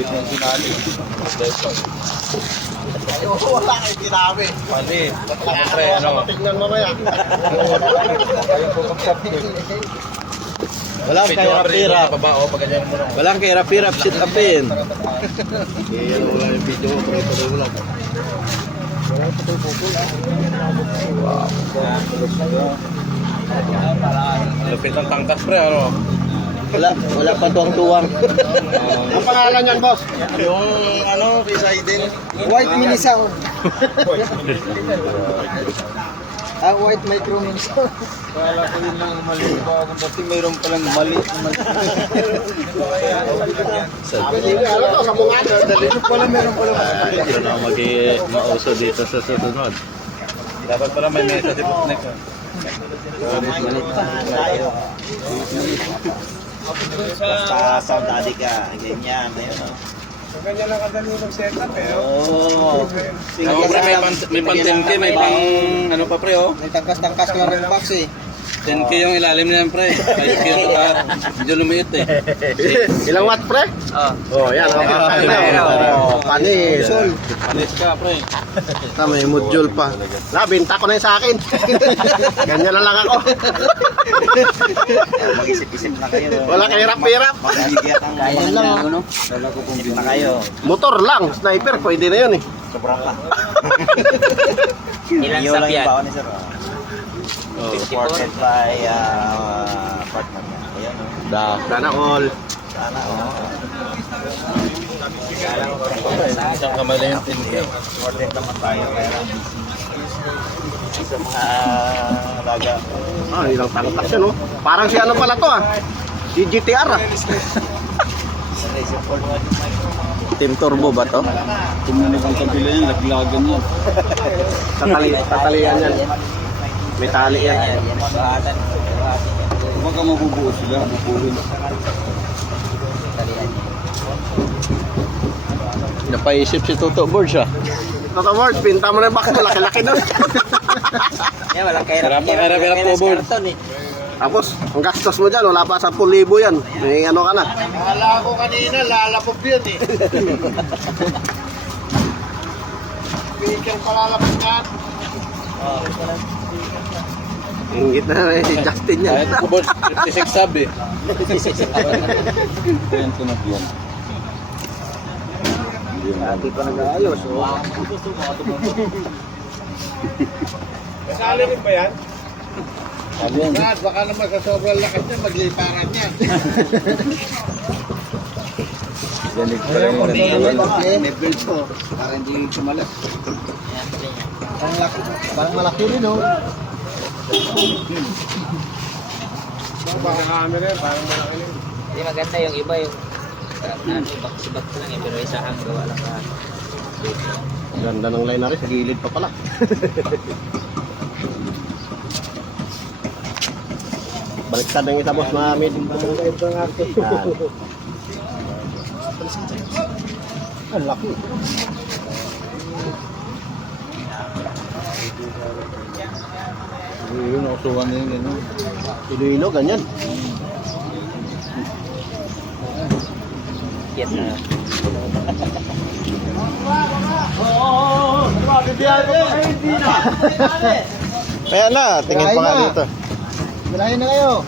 Bit ng sinali. Wala kayo sinabi. Mali. Siyempre, ano? Tingnan mamaya. Walang kahirap-hirap. Walang kahirap-hirap, sit upin. Yan wala yung video mo, tuloy-tuloy mo lang. Lupit ang tangkas pre, ano? Wala pa tuwang-tuwang. Ang pangalan yan, boss? Yung ano, Residing. White mini sound. White micro mini sound. Kala ko yun lang mali pa ako. Dati mayroon palang mali. Ano to, sa mukha na. Dito pala meron pala. Hindi na mag-mauso dito sa susunod. Dapat pala may mesa di Bookneck. Sa sound daddy ka, ganyan. Ayun, Ganyan lang kadali ng setup eh. oh. Ako pre, may pang 10K, may pang ano pa pre oh. May tangkas-tangkas lang ng box eh. 10K yung ilalim niyan pre. 5K yung lahat. Medyo lumiit eh. Ilang watt, pre? Oh, yan. Panis. Panis ka pre. May module pa. Binta ko na yun sa akin. Ganyan na lang ako. Mag-isip-isip na kayo. Wala kahirap-hirap. Magigiyat ang kaya lang, ano? Wala ko kung na kayo. Motor lang. Sniper, pwede na yun eh. Sobrang pa. Ilan sa piyan? Ni sir. Supported by partner niya. Ayan, no? Sana all. Sana, Isang kamay lang yung 10K. supported naman tayo. Kaya sa mga alaga. Ilang tangkas yun, oh. Parang si ano pala to, ah. Si GTR, ah. Support mo. Team Turbo ba to? Tingnan ang kabila yan, laglagan yan. Tatalian yan. May tali yan. Baka mabubuo sila, bubuhin. Napaisip si Toto Borges, ah. Toto Wars, pinta mo na yung box mo. Laki-laki na. Yan, walang Hirap po, Borges. Tapos, ang gastos mo dyan, wala pa 10,000 yan. May ano ka na. Akala ko kanina, lalapog yun eh. Speaker palalapog yan. Ingit na si Justin yan. Kahit ko Borges, 56 sub eh. Ayan, sunod yan. Hindi pa nag-aayos, oh. Kasali rin ba yan? Ayan. Baka naman sa sobrang lakas niya, magliparan yan. Ganig pa rin yung May build ko, para hindi sumalat. Parang malaki rin, no? Baka camera yan, parang malaki rin. Hindi maganda yung iba yung box-box lang yung pero isahang gawa lang ka. Ganda ng line na rin, sa gilid pa pala. Baliktad ng isa, boss, mga meeting pa ng ito ng arte. Ang laki. Yun, nausukan na yun. Iloilo, ganyan. Yan na. Kaya na, tingin pa nga dito. Bilahin na kayo.